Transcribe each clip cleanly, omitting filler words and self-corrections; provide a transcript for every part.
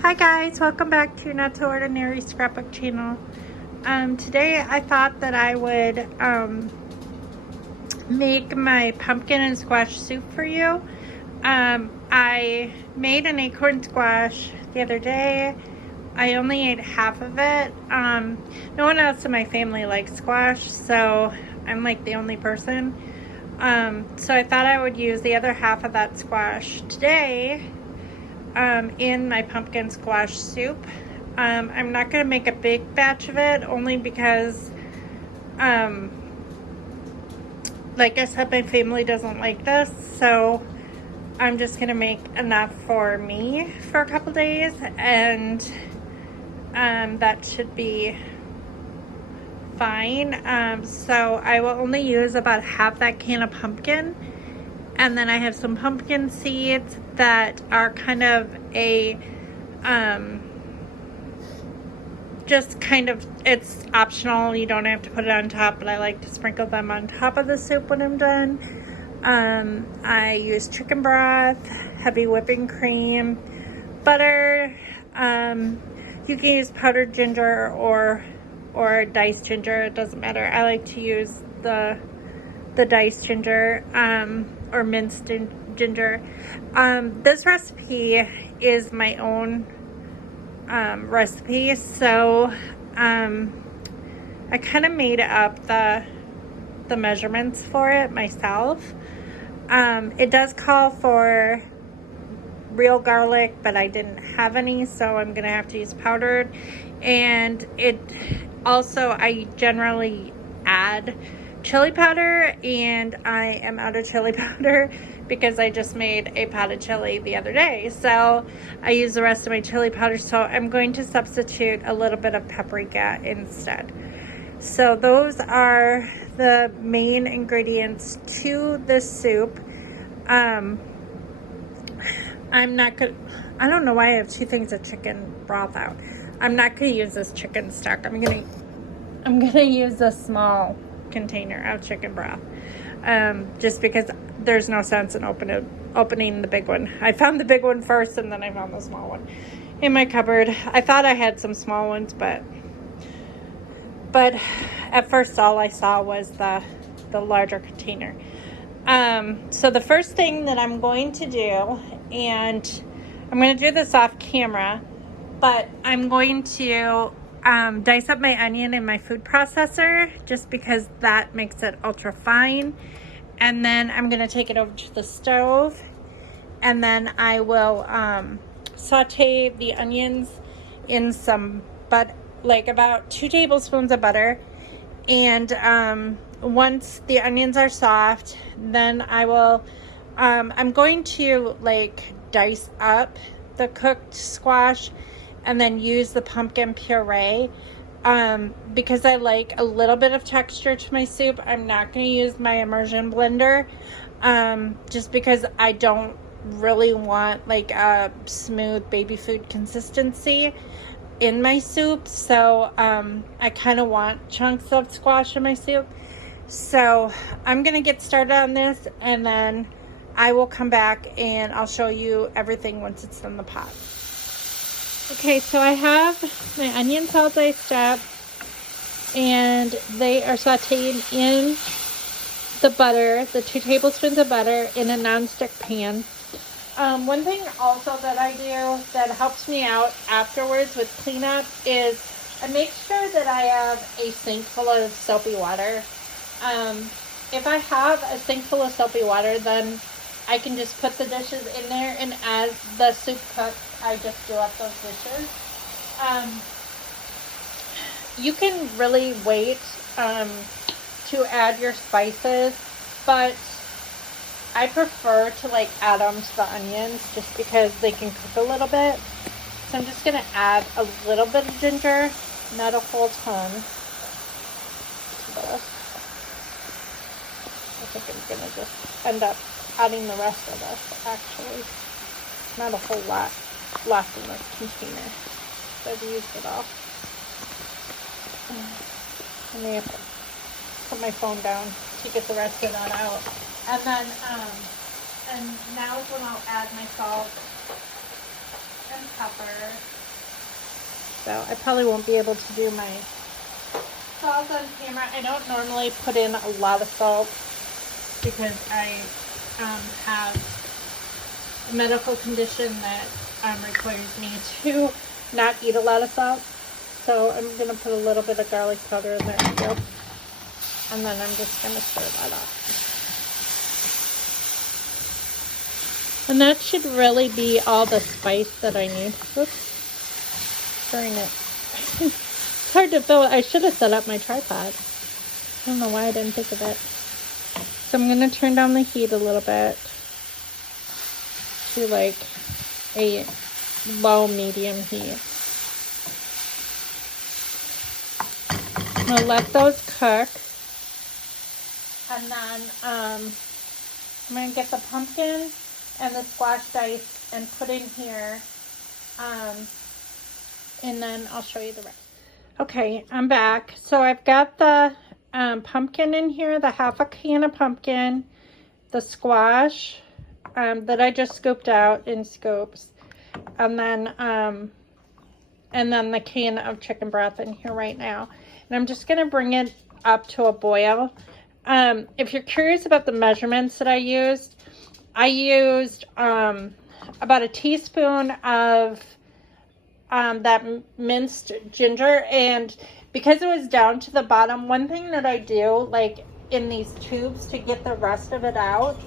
Hi guys, welcome back to Not So Ordinary Scrapbook channel. Today I thought that I would make my pumpkin and squash soup for you. I made an acorn squash the other day. I only ate half of it. No one else in my family likes squash, so I'm like the only person. So I thought I would use the other half of that squash today in my pumpkin squash soup. I'm not going to make a big batch of it, only because like I said, my family doesn't like this, so I'm just going to make enough for me for a couple days, and that should be fine. So I will only use about half that can of pumpkin, and then I have some pumpkin seeds that are kind of a just kind of, it's optional, you don't have to put it on top, but I like to sprinkle them on top of the soup when I'm done. I use chicken broth, heavy whipping cream, butter. You can use powdered ginger or diced ginger, it doesn't matter. I like to use the diced ginger or minced ginger. This recipe is my own recipe, so I kind of made up the measurements for it myself. It does call for real garlic, but I didn't have any, so I'm gonna have to use powdered. And it also, I generally add chili powder, and I am out of chili powder because I just made a pot of chili the other day, so I use the rest of my chili powder. So I'm going to substitute a little bit of paprika instead. So those are the main ingredients to this soup. I'm not gonna, I don't know why I have two things of chicken broth out. I'm not gonna use this chicken stock. I'm gonna use a small container of chicken broth, just because there's no sense in opening the big one. I found the big one first, and then I found the small one in my cupboard. I thought I had some small ones, but at first all I saw was the larger container. So the first thing that I'm going to do, and I'm going to do this off camera, but I'm going to dice up my onion in my food processor, just because that makes it ultra fine. And then I'm going to take it over to the stove, and then I will saute the onions in some like about 2 tablespoons of butter. And once the onions are soft, then I will I'm going to like dice up the cooked squash and then use the pumpkin puree, because I like a little bit of texture to my soup. I'm not going to use my immersion blender, just because I don't really want like a smooth baby food consistency in my soup. So I kind of want chunks of squash in my soup. So I'm going to get started on this, and then I will come back and I'll show you everything once it's in the pot. Okay, so I have my onions all diced up, and they are sauteed in the butter, the 2 tablespoons of butter in a nonstick pan. One thing also that I do that helps me out afterwards with cleanup is I make sure that I have a sink full of soapy water. If I have a sink full of soapy water, then I can just put the dishes in there, and as the soup cooks, I just do up those dishes. You can really wait to add your spices, but I prefer to like add them to the onions just because they can cook a little bit. So I'm just going to add a little bit of ginger, not a whole ton, to this. I think I'm going to just end up adding the rest of this, actually. Not a whole lot left in this container, so I've used it all. I may have to put my phone down to get the rest of that out. And then, and now is when I'll add my salt and pepper. So I probably won't be able to do my salt on camera. I don't normally put in a lot of salt because I have a medical condition that requires me to not eat a lot of salt. So I'm going to put a little bit of garlic powder in there too. And then I'm just going to stir that up. And that should really be all the spice that I need. Oops. Stirring it. It's hard to fill. I should have set up my tripod. I don't know why I didn't think of it. So I'm going to turn down the heat a little bit to like a low medium heat. I'm going to let those cook. And then I'm going to get the pumpkin and the squash dice and put in here. And then I'll show you the rest. Okay, I'm back. So I've got the pumpkin in here, the half a can of pumpkin, the squash that I just scooped out in scoops, and then the can of chicken broth in here right now. And I'm just gonna bring it up to a boil. If you're curious about the measurements that I used about a teaspoon of that minced ginger, and because it was down to the bottom, one thing that I do like in these tubes to get the rest of it out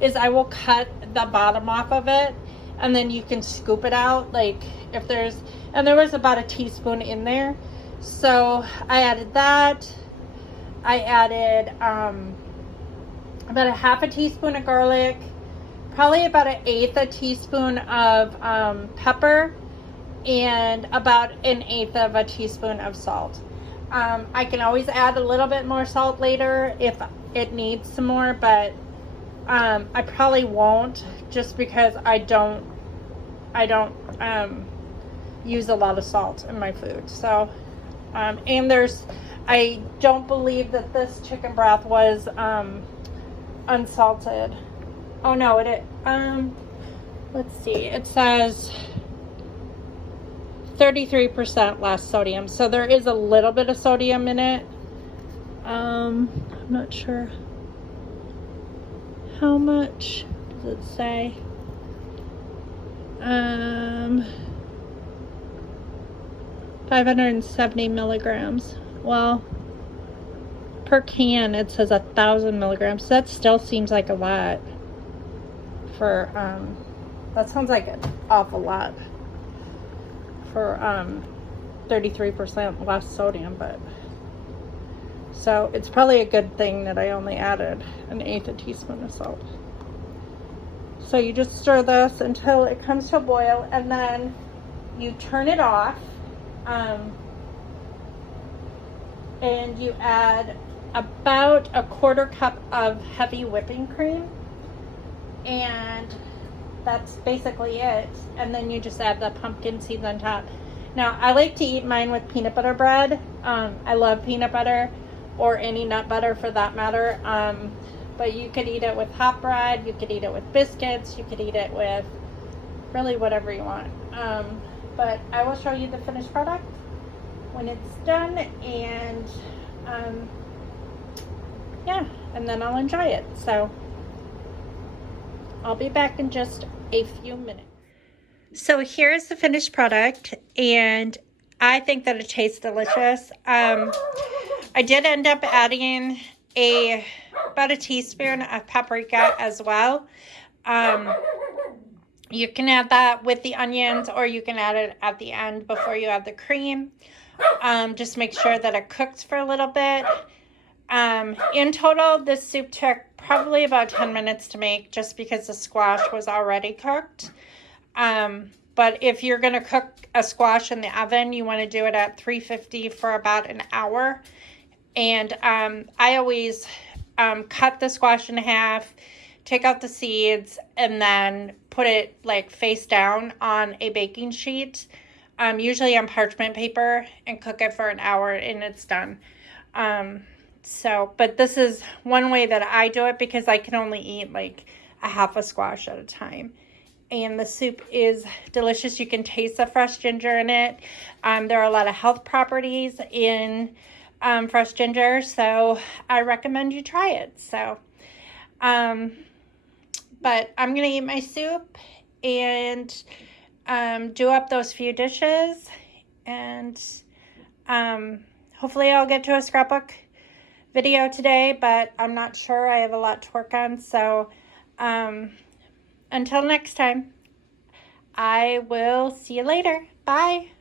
is I will cut the bottom off of it, and then you can scoop it out, like if there's, and there was about a teaspoon in there. So I added that. I added about a half a teaspoon of garlic, probably about an eighth a teaspoon of pepper, and about an eighth of a teaspoon of salt. I can always add a little bit more salt later if it needs some more, but I probably won't, just because I don't use a lot of salt in my food. So and I don't believe that this chicken broth was unsalted. Oh no, let's see, it says 33% less sodium, so there is a little bit of sodium in it. I'm not sure how much does it say. 570 milligrams. Well, per can it says 1,000 milligrams. That still seems like a lot for that sounds like an awful lot for 33% less sodium. But so it's probably a good thing that I only added an eighth a teaspoon of salt. So you just stir this until it comes to a boil, and then you turn it off, and you add about a quarter cup of heavy whipping cream, and that's basically it. And then you just add the pumpkin seeds on top. Now I like to eat mine with peanut butter bread. I love peanut butter, or any nut butter for that matter. But you could eat it with hot bread, you could eat it with biscuits, you could eat it with really whatever you want. But I will show you the finished product when it's done, and yeah, and then I'll enjoy it. So I'll be back in just a few minutes. So here's the finished product, and I think that it tastes delicious. I did end up adding about a teaspoon of paprika as well. You can add that with the onions, or you can add it at the end before you add the cream. Just make sure that it cooks for a little bit. In total, this soup took probably about 10 minutes to make, just because the squash was already cooked. But if you're going to cook a squash in the oven, you want to do it at 350 for about an hour. And I always cut the squash in half, take out the seeds, and then put it like face down on a baking sheet, usually on parchment paper, and cook it for an hour, and it's done. But this is one way that I do it, because I can only eat like a half a squash at a time. and the soup is delicious. You can taste the fresh ginger in it. There are a lot of health properties in fresh ginger, so I recommend you try it. So, but I'm gonna eat my soup and do up those few dishes, and hopefully I'll get to a scrapbook video today, but I'm not sure. I have a lot to work on. So until next time, I will see you later. Bye.